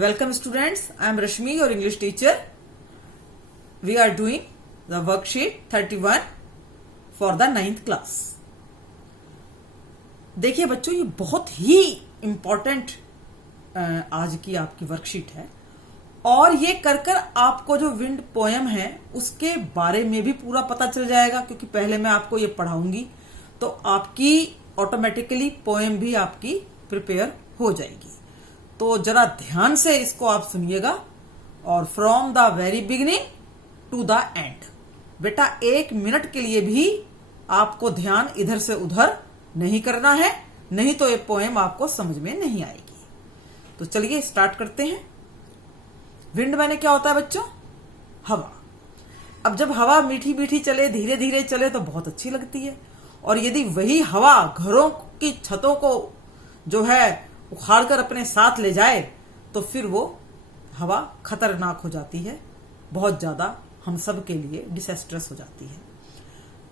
Welcome students, I am Rashmi, your English teacher. We are doing the worksheet 31 for the 9th class. देखिए बच्चों, ये बहुत ही important आज की आपकी वर्कशीट है और ये कर आपको जो विंड पोयम है उसके बारे में भी पूरा पता चल जाएगा, क्योंकि पहले मैं आपको ये पढ़ाऊंगी तो आपकी ऑटोमेटिकली पोयम भी आपकी प्रिपेयर हो जाएगी। तो जरा ध्यान से इसको आप सुनिएगा और from the very beginning to the end. बेटा 1 मिनट के लिए भी आपको ध्यान इधर से उधर नहीं करना है, नहीं तो ये पोएम आपको समझ में नहीं आएगी। तो चलिए स्टार्ट करते हैं। विंड माने क्या होता है बच्चों? हवा। अब जब हवा मीठी मीठी चले, धीरे धीरे चले तो बहुत अच्छी लगती है, और यदि वही हवा घरों की छतों को जो है उखाड़ कर अपने साथ ले जाए तो फिर वो हवा खतरनाक हो जाती है, बहुत ज्यादा हम सब के लिए डिसेस्ट्रस हो जाती है।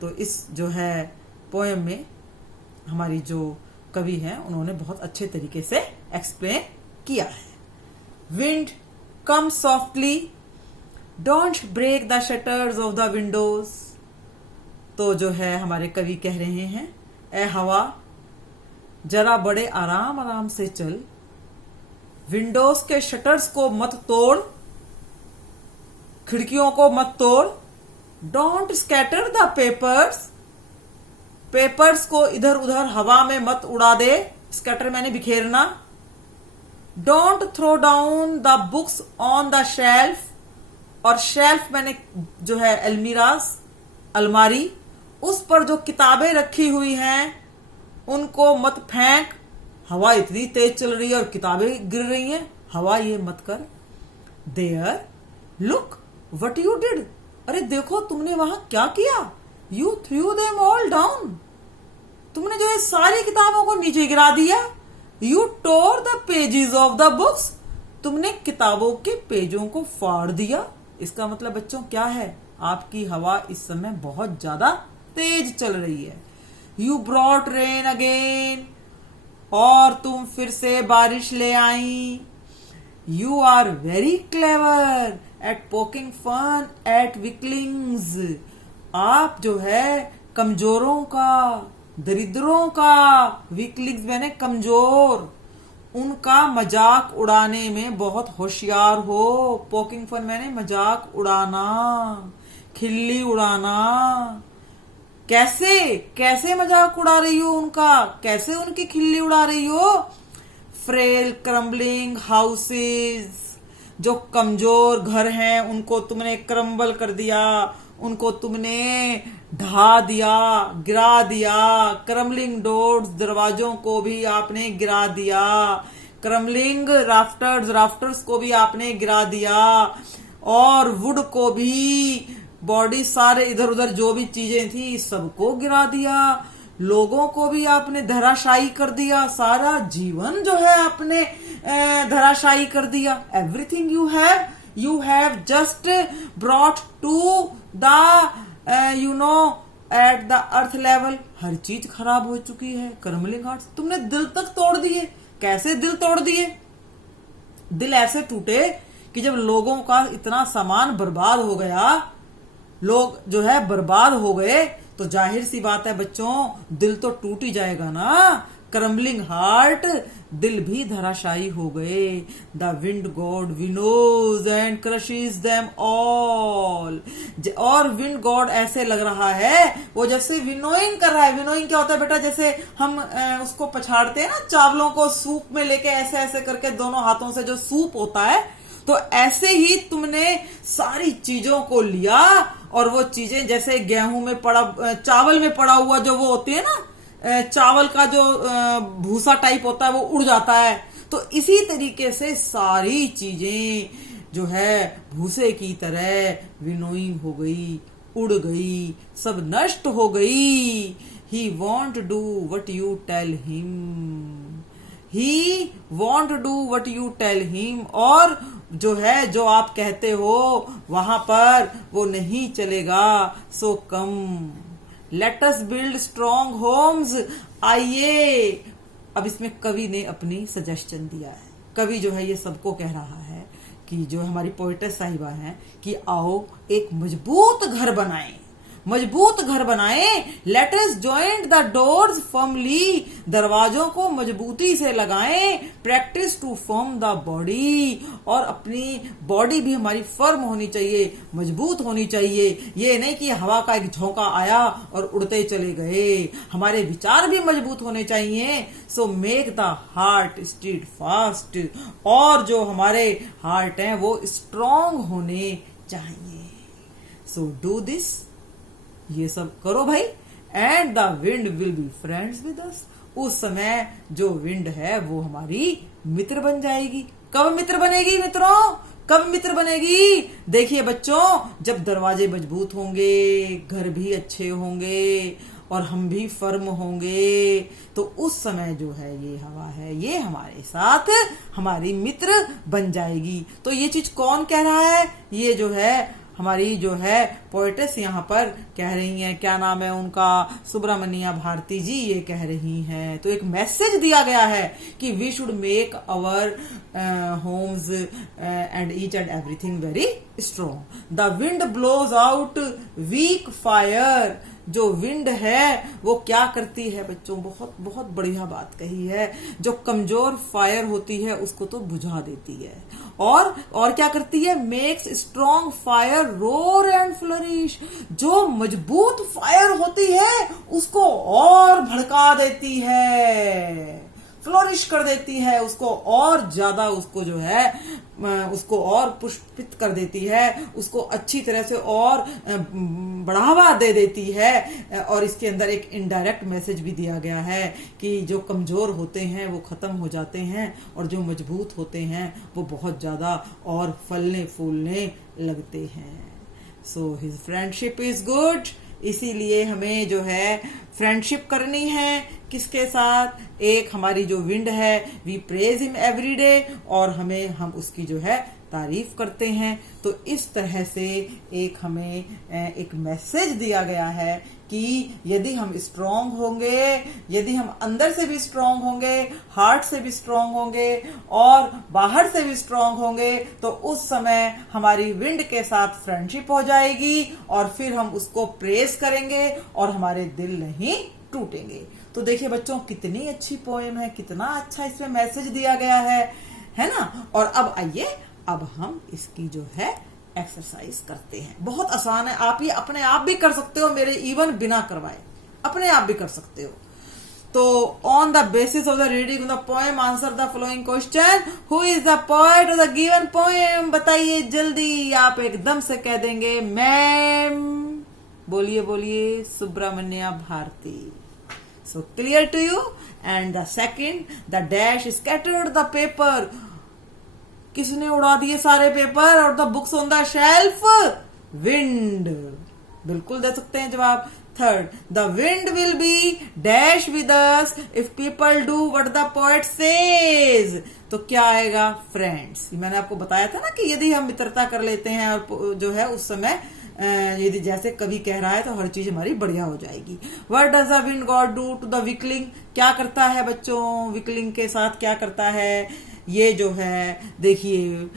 तो इस जो है पोएम में हमारी जो कवि हैं उन्होंने बहुत अच्छे तरीके से एक्सप्लेन किया है। Wind come softly, don't break the shutters of the windows. तो जो है हमारे कवि कह रहे हैं, ए हवा जरा बड़े आराम आराम से चल, विंडोज के शटर्स को मत तोड़, खिड़कियों को मत तोड़। Don't scatter the papers, papers को इधर उधर हवा में मत उड़ा दे। स्कैटर मैंने बिखेरना। Don't throw down the books on the shelf, और शेल्फ मैंने जो है अलमीरास, अलमारी, उस पर जो किताबें रखी हुई हैं उनको मत फेंक। हवा इतनी तेज चल रही है और किताबें गिर रही हैं, हवा ये मत कर। There look what you did, अरे देखो तुमने वहां क्या किया। You threw them all down, तुमने जो है सारी किताबों को नीचे गिरा दिया। You tore the pages of the books, तुमने किताबों के पेजों को फाड़ दिया। इसका मतलब बच्चों क्या है? आपकी हवा इस समय बहुत ज्यादा तेज चल रही है। यू ब्रॉट रेन अगेन, और तुम फिर से बारिश ले आई। You are very clever at poking fun at weaklings, आप जो है कमजोरों का, दरिद्रों का, वीकलिंग्स मैंने कमजोर, उनका मजाक उड़ाने में बहुत होशियार हो। पोकिंग फन मैंने मजाक उड़ाना, खिल्ली उड़ाना। कैसे कैसे मजाक उड़ा रही हो उनका, कैसे उनकी खिल्ली उड़ा रही हो? फ्रेल क्रम्बलिंग हाउसेस, जो कमजोर घर हैं उनको तुमने क्रम्बल कर दिया, उनको तुमने ढा दिया, गिरा दिया। क्रम्बलिंग डोर्स, दरवाजों को भी आपने गिरा दिया। क्रम्बलिंग राफ्टर्स, राफ्टर्स को भी आपने गिरा दिया। और वुड को भी, बॉडी, सारे इधर उधर जो भी चीजें थी सबको गिरा दिया। लोगों को भी आपने धराशायी कर दिया, सारा जीवन जो है आपने धराशायी कर दिया। Everything you have just brought to the at the earth level, हर चीज खराब हो चुकी है। क्रम्बलिंग हार्ट्स, तुमने दिल तक तोड़ दिए। कैसे दिल तोड़ दिए? दिल ऐसे टूटे कि जब लोगों का इतना सामान बर्बाद हो गया, लोग जो है बर्बाद हो गए, तो जाहिर सी बात है बच्चों दिल तो टूट ही जाएगा ना। क्रम्बलिंग हार्ट, दिल भी धराशायी हो गए। The wind god winnows and crushes them all, और विंड गॉड ऐसे लग रहा है वो जैसे विनोइंग कर रहा है। विनोइंग क्या होता है बेटा? जैसे हम उसको पछाड़ते हैं ना, चावलों को सूप में लेके ऐसे ऐसे करके दोनों हाथों से जो सूप होता है, तो ऐसे ही तुमने सारी चीजों को लिया और वो चीजें जैसे गेहूं में पड़ा, चावल में पड़ा हुआ जो वो होती है ना, चावल का जो भूसा टाइप होता है वो उड़ जाता है। तो इसी तरीके से सारी चीजें जो है भूसे की तरह विनोइंग हो गई, उड़ गई, सब नष्ट हो गई। He won't do what you tell him, he won't do what you tell him, और जो है जो आप कहते हो वहां पर वो नहीं चलेगा। So come let us build strong homes, आइए। अब इसमें कवि ने अपनी सजेशन दिया है। कवि जो है ये सबको कह रहा है कि जो हमारी पोएटेस साहिबा हैं कि आओ एक मजबूत घर बनाएं, मजबूत घर बनाएं। Let us joint the doors firmly, दरवाजों को मजबूती से लगाएं। Practice to firm the body, और अपनी बॉडी भी हमारी फर्म होनी चाहिए, मजबूत होनी चाहिए। ये नहीं कि हवा का एक झोंका आया और उड़ते चले गए। हमारे विचार भी मजबूत होने चाहिए। So make the heart stead fast, और जो हमारे हार्ट हैं वो स्ट्रांग होने चाहिए। सो डू दिस, ये सब करो भाई। And the wind will be friends with us, उस समय जो विंड है वो हमारी मित्र बन जाएगी। कब मित्र बनेगी मित्रों, कब मित्र बनेगी? देखिए बच्चों, जब दरवाजे मजबूत होंगे, घर भी अच्छे होंगे और हम भी फर्म होंगे, तो उस समय जो है ये हवा है ये हमारे साथ हमारी मित्र बन जाएगी। तो ये चीज कौन कह रहा है? ये जो है हमारी जो है पोएटेस यहाँ पर कह रही हैं। क्या नाम है उनका? सुब्रमण्या भारती जी ये कह रही हैं। तो एक मैसेज दिया गया है कि we should make our homes and each and everything very strong. The wind blows out weak fire, जो विंड है वो क्या करती है बच्चों? बहुत बहुत बढ़िया बात कही है। जो कमजोर फायर होती है उसको तो बुझा देती है, और क्या करती है? Makes strong fire roar and flourish, जो मजबूत फायर होती है उसको और भड़का देती है, फ्लोरिश कर देती है उसको, और ज्यादा उसको जो है उसको और पुष्पित कर देती है, उसको अच्छी तरह से और बढ़ावा दे देती है। और इसके अंदर एक इनडायरेक्ट मैसेज भी दिया गया है कि जो कमजोर होते हैं वो खत्म हो जाते हैं, और जो मजबूत होते हैं वो बहुत ज्यादा और फलने फूलने लगते हैं। So his friendship is good, इसीलिए हमें जो है फ्रेंडशिप करनी है। किसके साथ? एक हमारी जो विंड है, we praise him every day, और हम उसकी जो है तारीफ करते हैं। तो इस तरह से एक हमें एक मैसेज दिया गया है कि यदि हम स्ट्रांग होंगे, यदि हम अंदर से भी स्ट्रांग होंगे, हार्ट से भी स्ट्रांग होंगे और बाहर से भी स्ट्रांग होंगे, तो उस समय हमारी विंड के साथ फ्रेंडशिप हो जाएगी, और फिर हम उसको प्रेज करेंगे और हमारे दिल नहीं टूटेंगे। तो देखिए बच्चों, कितनी अच्छी पोएम है, कितना अच्छा इसमें मैसेज दिया गया है ना। और अब आइए, अब हम इसकी जो है एक्सरसाइज करते हैं। बहुत आसान है, आप ये अपने आप भी कर सकते हो, मेरे इवन बिना करवाए अपने आप भी कर सकते हो। तो on the basis of the reading of the poem answer the following question. Who is the poet of the given poem? बताइए जल्दी, आप एकदम से कह देंगे मैम। बोलिए बोलिए, Subramanya Bharti. So clear to you? And the second, the dash scattered the paper. किसने उड़ा दिए सारे पेपर? और the books on the shelf? Wind. बिल्कुल दे सकते हैं जवाब। Third, the wind will be dash with us if people do what the poet says. तो क्या आएगा? Friends. मैंने आपको बताया था ना कि यदि हम मित्रता कर लेते हैं और जो है उस समय यदि जैसे कवि कह रहा है तो हर चीज हमारी बढ़िया हो जाएगी। What does the wind god do to the weakling? क्या करता है बच्चों? विकलिंग के साथ क्या करता है? ये जो है देखिए,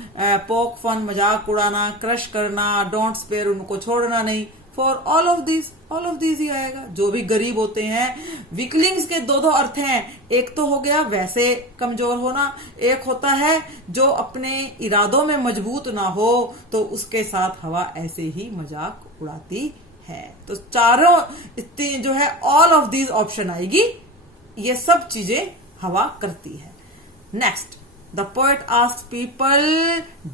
पोक फन, मजाक उड़ाना, क्रश करना, डोंट स्पेयर, उनको छोड़ना नहीं। For all of this he आएगा। जो भी गरीब होते हैं, वीकलिंग्स के दो अर्थ हैं। एक तो हो गया वैसे कमजोर होना, एक होता है जो अपने इरादों में मजबूत ना हो तो उसके साथ हवा ऐसे ही मजाक उड़ाती है। तो चारों इतनी जो है ऑल ऑफ दीज ऑप्शन आएगी, ये सब चीजें हवा करती है। Next, the poet asks people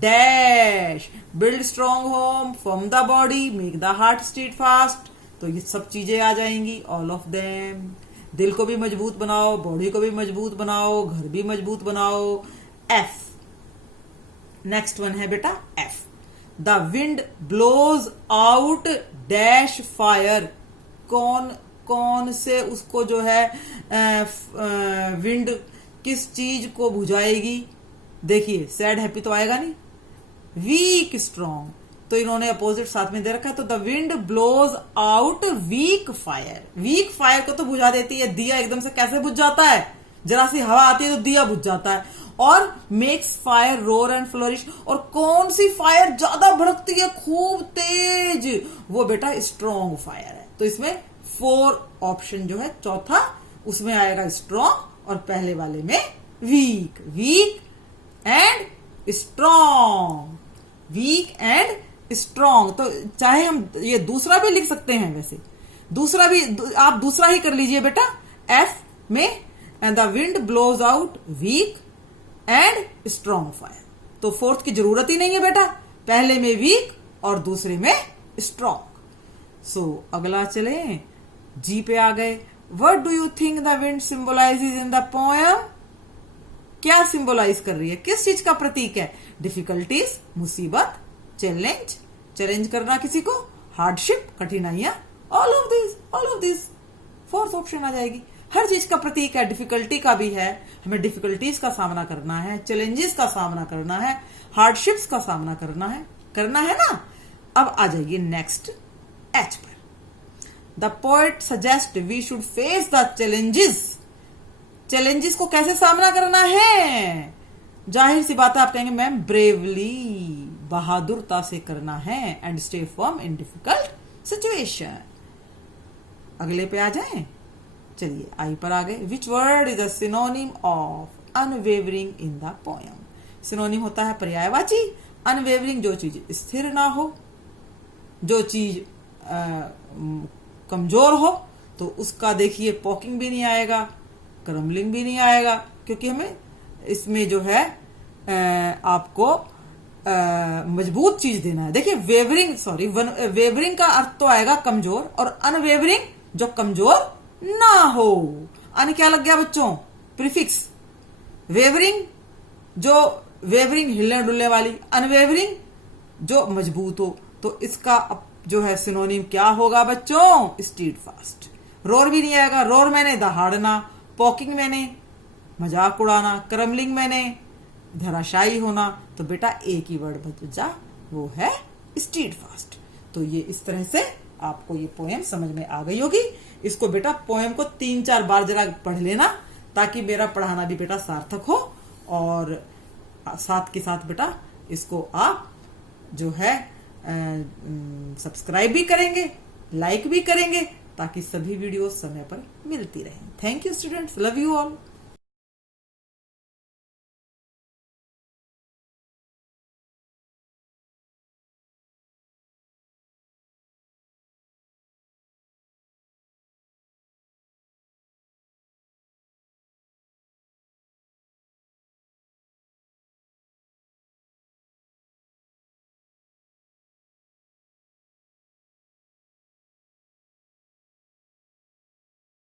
dash build strong home, form the body, make the heart beat fast। तो ये सब चीजें आ जाएंगी, all of them। दिल को भी मजबूत बनाओ, बॉडी को भी मजबूत बनाओ, घर भी मजबूत बनाओ। F, नेक्स्ट वन है बेटा F, the wind blows out dash fire। कौन से उसको जो है विंड किस चीज को बुझाएगी? देखिए, सैड हैप्पी तो आएगा नहीं, वीक स्ट्रॉन्ग, तो इन्होंने अपोजिट साथ में दे रखा है। तो the wind blows out weak fire, weak fire को तो बुझा देती है। दिया एकदम से कैसे बुझ जाता है? जरा सी हवा आती है तो दिया बुझ जाता है, और makes fire roar and flourish. और कौन सी फायर ज्यादा भड़कती है, खूब तेज, वो बेटा स्ट्रॉन्ग फायर है। तो इसमें 4 ऑप्शन जो है, चौथा उसमें आएगा स्ट्रॉन्ग और पहले वाले में weak. Weak and strong, weak and strong. तो चाहे हम ये दूसरा भी लिख सकते हैं, वैसे दूसरा भी आप दूसरा ही कर लीजिए बेटा, एफ में, and the wind blows out weak and strong fire. तो फोर्थ की जरूरत ही नहीं है बेटा, पहले में वीक और दूसरे में स्ट्रॉन्ग। सो अगला चले, जी पे आ गए। What do you think the wind symbolises in the poem? क्या सिंबलाइज कर रही है, किस चीज का प्रतीक है? डिफिकल्टीज, मुसीबत, चैलेंज, चैलेंज करना किसी को, हार्डशिप, कठिनाइयां, all of this. Fourth option आ जाएगी। हर चीज का प्रतीक है, डिफिकल्टी का भी है, हमें डिफिकल्टीज का सामना करना है, चैलेंजेस का सामना करना है, हार्डशिप्स का सामना करना है ना। अब आ जाइए नेक्स्ट एच पर। The poet suggest we should face the challenges. Challenges को कैसे सामना करना है? जाहिर सी बात है, आप कहेंगे मैम ब्रेवली, बहादुरता से करना है, and stay firm in difficult situation. अगले पे आ जाएं, चलिए आई पर आ गए। Which word is a synonym of unwavering in the poem? Synonym होता है पर्यायवाची। अनवेवरिंग जो चीज स्थिर ना हो, जो चीज कमजोर हो, तो उसका देखिए पॉकिंग भी नहीं आएगा, क्रम्बलिंग भी नहीं आएगा, क्योंकि हमें इसमें जो है आपको मजबूत चीज देना है। देखिए वेवरिंग का अर्थ तो आएगा कमजोर, और अनवेवरिंग जो कमजोर ना हो। अन क्या लग गया बच्चों? प्रीफिक्स। वेवरिंग जो वेवरिंग हिलने डुलने वाली, अनवेवरिंग जो मजबूत हो। तो इसका जो है सिनोनिम क्या होगा बच्चों? Stead fast. रोर भी नहीं आएगा, रोर मैंने दहाड़ना, पॉकिंग मैंने मजाक उड़ाना, क्रम्बलिंग मैंने धराशायी होना। तो बेटा एक ही वर्ड बचा, वो है स्टीड फास्ट। तो ये इस तरह से आपको ये पोएम समझ में आ गई होगी। इसको बेटा पोएम को 3-4 बार जरा पढ़ लेना, ताकि मेरा पढ़ाना भी बेटा सार्थक हो, और साथ के साथ बेटा इसको आप जो है सब्सक्राइब भी करेंगे, लाइक भी करेंगे, ताकि सभी वीडियो समय पर मिलती रहें। Thank you students, love you all.